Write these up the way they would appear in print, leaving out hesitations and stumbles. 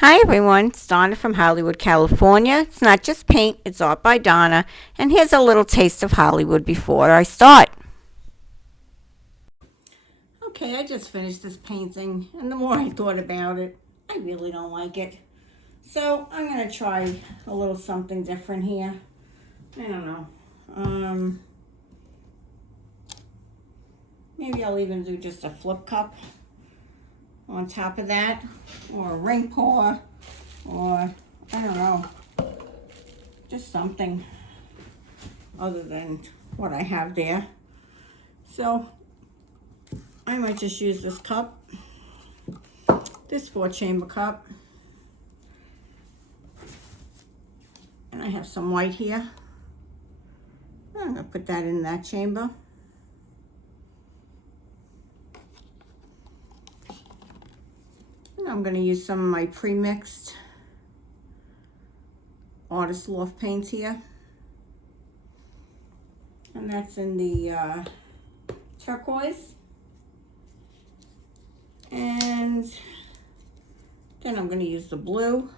Hi everyone, it's Donna from Hollywood, California. It's not just paint, it's art by Donna. And here's a little taste of Hollywood before I start. Okay, I just finished this painting, and the more I thought about it, I really don't like it. So I'm going to try a little something different here. I don't know. Maybe I'll even do just a flip cup on top of that, or a ring pour, or I don't know, just something other than what I have there. So I might just use this cup, this 4-chamber cup, and I have some white here. I'm gonna put that in that chamber. And I'm gonna use some of my pre-mixed Artist Loft paints here. And that's in the turquoise. And then I'm going to use the blue.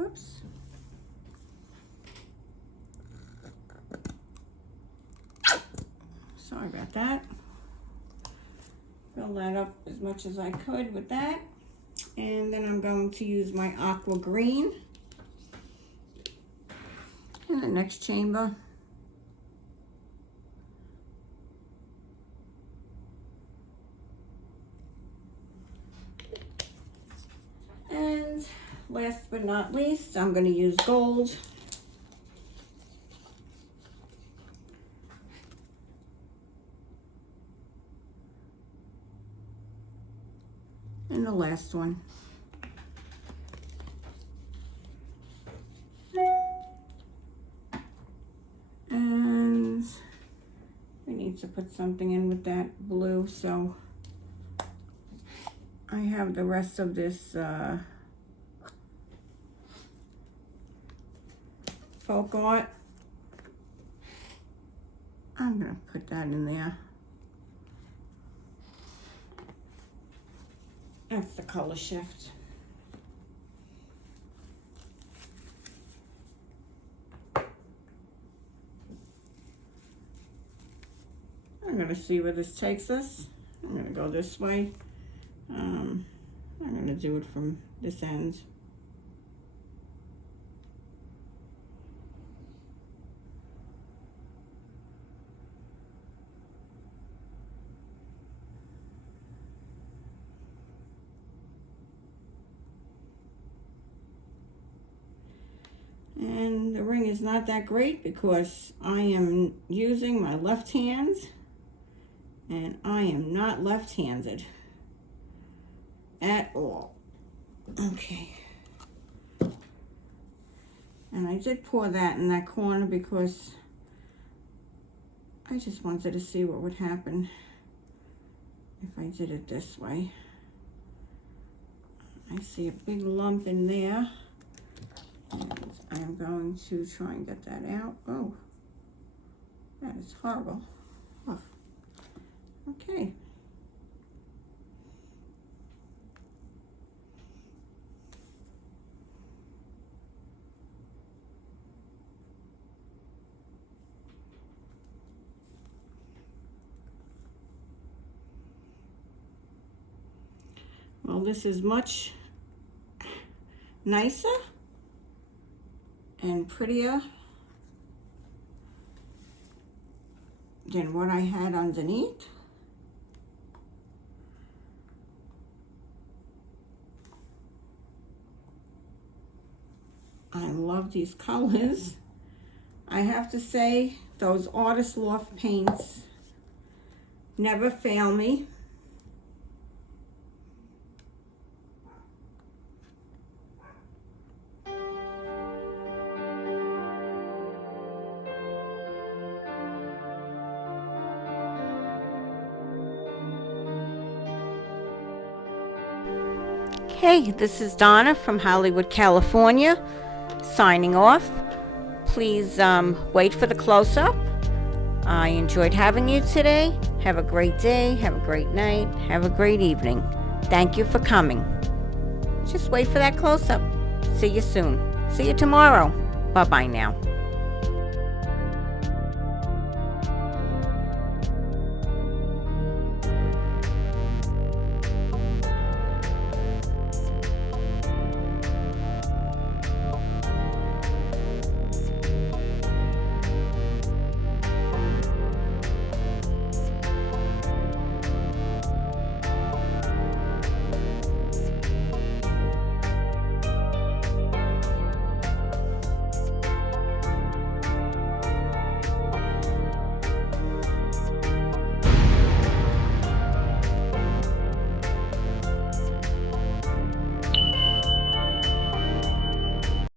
Oops. Sorry about that. Fill that up as much as I could with that. And then I'm going to use my Aqua Green in the next chamber. And last but not least, I'm going to use gold. And the last one. And we need to put something in with that blue, so I have the rest of this Folkart. I'm gonna put that in there. That's the color shift. I'm gonna see where this takes us. I'm gonna go this way. I'm gonna do it from this end. And the ring is not that great because I am using my left hand and I am not left-handed at all. Okay. And I did pour that in that corner because I just wanted to see what would happen if I did it this way. I see a big lump in there. And I am going to try and get that out. Oh, that is horrible. Oh. Okay. Well, this is much nicer and prettier than what I had underneath. I love these colors. I have to say, those Artist Loft paints never fail me. Hey, this is Donna from Hollywood, California, signing off. Please wait for the close-up. I enjoyed having you today. Have a great day, have a great night, have a great evening. Thank you for coming. Just wait for that close-up. See you soon. See you tomorrow. Bye-bye now.